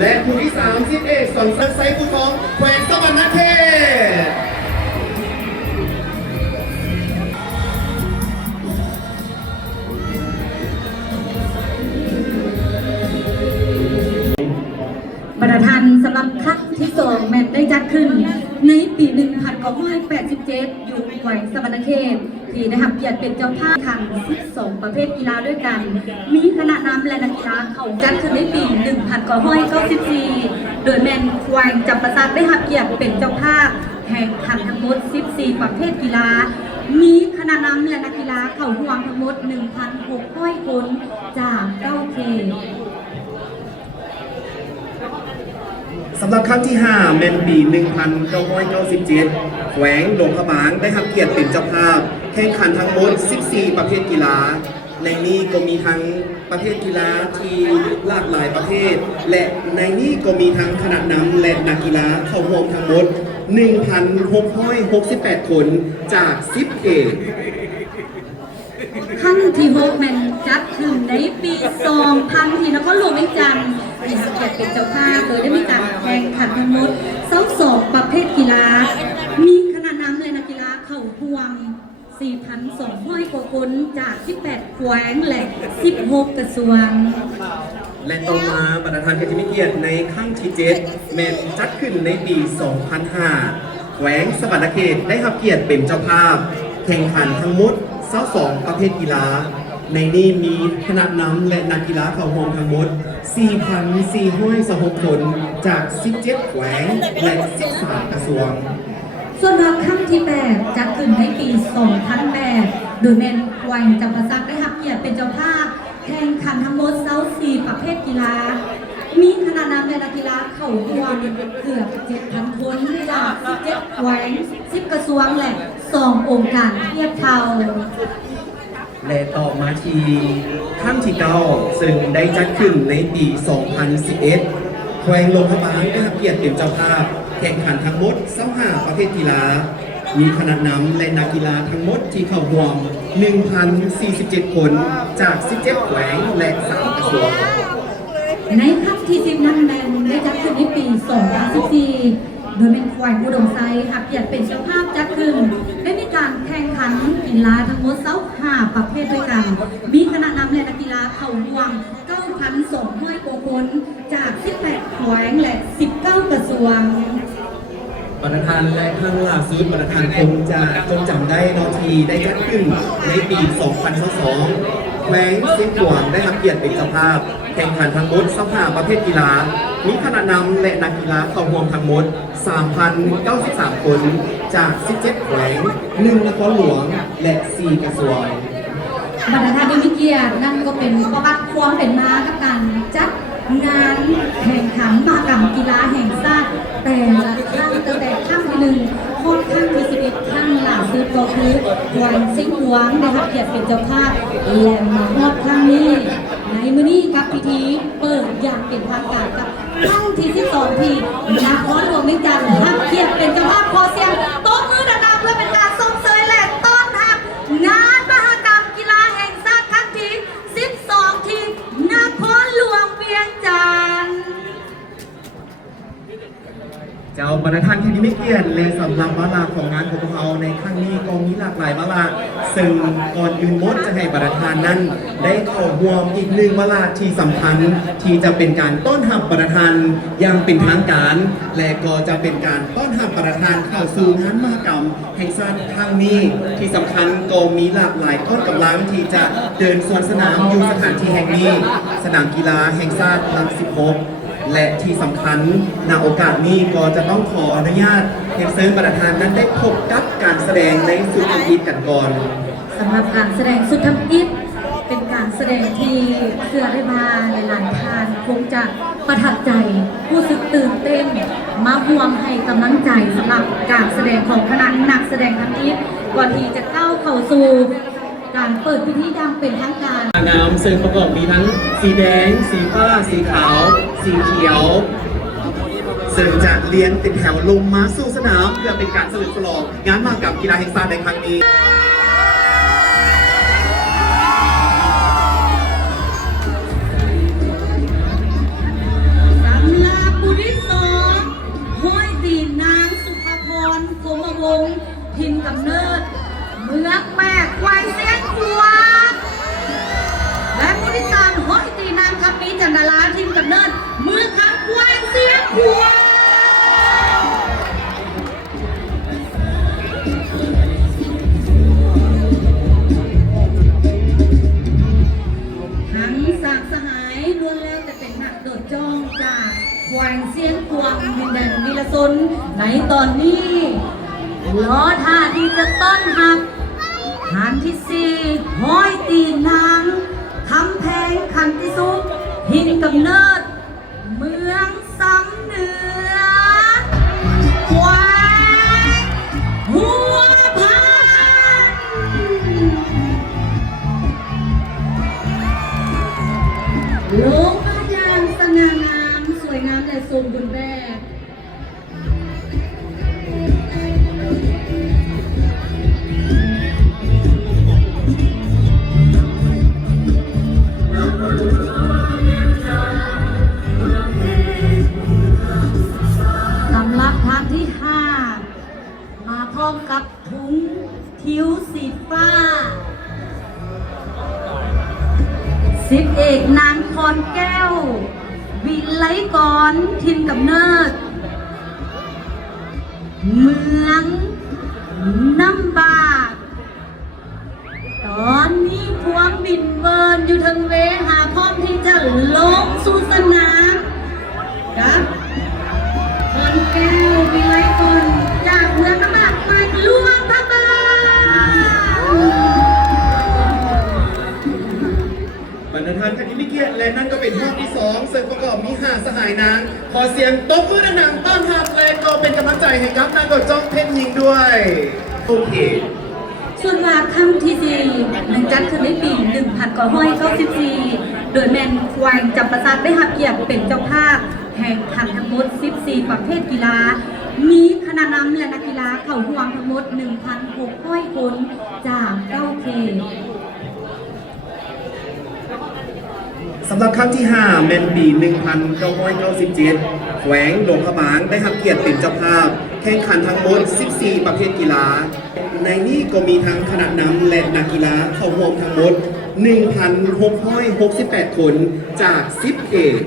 และผู้ที่31สอนสันไซผู้ทองแขวงสวรรณเขตประธานสำหรับครั้งที่2แมตช์ได้จัดขึ้นในปี 1987 อยู่แขวงสวรรณเขตที่ได้รับเกียรติเป็นเจ้าภาพแข่ง12ประเภทกีฬาด้วยกัน มีคณะนำและนักกีฬาเข้าจัดขึ้นในปี 1994 โดยแมนแขวงจำปาสักได้รับเกียรติเป็นเจ้าภาพแข่งขันทั้งหมด 14 ประเภทกีฬา มีคณะนำและนักกีฬาเข้าร่วมทั้งหมด 1,600 คนจาก9เขตสำหรับครั้งที่5เมนปี 1997 แขวงหลวงพระบางได้รับเกียรติเป็นเจ้าภาพแข่งขันทั้งหมด 14 ประเภทกีฬา ในนี้ก็มีทั้งประเภทกีฬาที่หลากหลายประเภท และในนี้ก็มีทั้งคณะนำและนักกีฬาเข้าร่วมทั้งหมด 1,668 คนจาก 10 เขตครั้งที่6แมนจัดขึ้นในปี 2000 ที่นครหลวงเวียงจันทร์มีสเก็ตเป็นเจ้าภาพโดยได้มีการแข่งขันทั้งหมด22ประเภทกีฬา มีคณะนำและนักกีฬาเข้าร่วม 4,200 กว่าคนจาก 18 แขวงและ 16 กระทรวง และต่อมาประธานที่มีเกียรติในครั้งที่7แมนจัดขึ้นในปี 2005 แขวงสวรรณเขตได้รับเกียรติเป็นเจ้าภาพแข่งขันทั้งหมด22ประเภทกีฬา ในนี้มีคณะนำและนักกีฬาเข้าร่วมทั้งหมด 4,426 คนจาก 17 แขวงและ 13 กระทรวง ส่วนรอบครั้งที่8จัดขึ้นในปี 2008 โดยแมนแขวงจำปาสักได้รับเกียรติเป็นเจ้าภาพแข่งขันทั้งหมด24ประเภทกีฬา มีคณะนำและนักกีฬาเข้าร่วมเกือบ 7,000 คนจาก17แขวง 10 กระทรวงและ 2 องค์การเทียบเท่าและต่อมาที่ครั้งที่9ซึ่งได้จัดขึ้นในปี 2011 แขวงหลวงพระบางได้รับเกียรติเป็นเจ้าภาพแข่งขันทั้งหมด25ประเภทกีฬา มีคณะนำและนักกีฬาทั้งหมดที่เข้าร่วม 1,047 คนจาก 17 แขวงและ 3 กระทรวง ในครั้งที่10นั้นแมนได้จัดขึ้นในปี 2014 โดยเป็นแขวงอุดมไซรับเกียรติเป็นเจ้าภาพจัดขึ้นได้มีการแข่งขันกีฬาทั้งหมด25ประเภทด้วยกัน มีคณะนำและนักกีฬาเข้าร่วม 9,200 กว่าคนจาก 18 แขวงและ 19 กระทรวง ประธานและข้างล่าสุดประธานคงจะจงจำได้นอทีได้จัดขึ้นในปี 2022 แขวงเสียงขวางได้รับเกียรติเป็นเจ้าภาพแข่งขันทั้งหมด25ประเภทกีฬา มีคณะนำและนักกีฬาเข้าร่วมทั้งหมด 3,093 คนจาก 17 แขวง 1 นครหลวงและ 4 กระทรวง ประธานได้มีเกียรตินั่นก็เป็นประวัติความเป็นมากับการจัดงานแข่งขันมหกรรมกีฬาแห่งชาติแต่ละครั้งตั้งแต่ครั้งที่1โคตรครั้งที่11ครั้งล่าสุดก็คือวันสิงห์หลวงได้รับเกียรติเป็นเจ้าภาพและมาฮอดครั้งนี้ในมื้อนี้กับพิธีเปิดอย่างเป็นทางการกับครั้งที่12ที่นครหลวงเวียงจันทร์รับเกียรติเป็นเจ้าภาพขอเสียงตบมือดังๆเพื่อเป็นการส่งเสริมและต้อนรับงานมหกรรมกีฬาแห่งชาติครั้งที่12ที่นครหลวงเวียงจันทร์ เจ้าประธานที่มีเกียรติและสำหรับวาระของงานของพวกเราในครั้งนี้ก็มีหลากหลายวาระซึ่งก่อนอื่นหมดจะให้ประธานนั้นได้เข้าร่วมอีกหนึ่งวาระที่สำคัญที่จะเป็นการต้อนรับประธานอย่างเป็นทางการ และก็จะเป็นการต้อนรับประธานเข้าสู่งานมหกรรมแห่งชาติครั้งนี้ที่สำคัญก็มีหลากหลายก้อนกำลังที่จะเดินสวนสนามอยู่สถานที่แห่งนี้สนามกีฬาแห่งชาติหลัก16และที่สำคัญณโอกาสนี้ก็จะต้องขออนุญาตให้เซิร์ฟประธานนั้นได้พบกับการแสดงในสุดทำอิฐกันก่อนสำหรับการแสดงสุดทำอิฐเป็นการแสดงที่เชื่อได้มาในหลายท่านคงจะประทับใจผู้สึกตื่นเต้นมาห่วงให้กำลังใจสำหรับการแสดงของคณะนักแสดงทำอิฐก่อนที่จะก้าวเข้าสู่การเปิดพิธีดังเป็นทางการงามซึ่งประกอบมีทั้งสีแดงสีฟ้าสีขาวสีเขียวซึ่งจะเลี้ยงเป็นแถวลงมาสู่สนามเพื่อเป็นการเฉลิมฉลองงานมหกรรมกีฬาแห่งชาติในครั้งนี้สำหรับ แขวงเสียงกวางดินแดนวีรสนในตอนนี้ล้อท่าที่จะต้อนรับ ฐานที่สี่ห้อยตีนนางคำแพงขันติสุขหินกำเนิด เมืองสำเหนือควายหัวพันลงมาอย่างสง่างามสวยงามและทรงบุญแบบ สำหรับทางที่ 5 มาพร้อมกับถุงทิวสีฟ้าสิบเอกนางคอนแก้ว วิไลกรทินกำเนิด เมืองน้ำบากตอนนี้พวงบินเวิร์นอยู่ทางเวหาพร้อมที่จะลงสู่สนามครับคนแก้ววิไลกรจากเมืองน้ำบากมาล่วงพระบาท บรรณาธิการคดีไม่เกียรติและนั่นก็เป็นห้องที่2ซึ่งประกอบมี5สหายนางขอเสียงตบมือดังๆต้อนรับและก็เป็นกำลังใจให้กับนางกดจ้องเพ่นยิงด้วยโอเค ส่วนว่าคำที่4จัดขึ้นในปี1994โดยแมนควายจำประสาทได้หับเกียรติเป็นเจ้าภาพแห่งขันทั้งหมด14ประเภทกีฬา มีคณะนำและนักกีฬาเข้าร่วมทั้งหมด 1,600 คนจาก9เขต สำหรับครั้งที่5เมนปี 1997 แขวงหลวงพระบางได้รับเกียรติเป็นเจ้าภาพ แข่งขันทั้งหมด 14 ประเภทกีฬา ในนี้ก็มีทั้งคณะนำและนักกีฬาเข้าร่วมทั้งหมด 1,668 คนจาก 10 เขต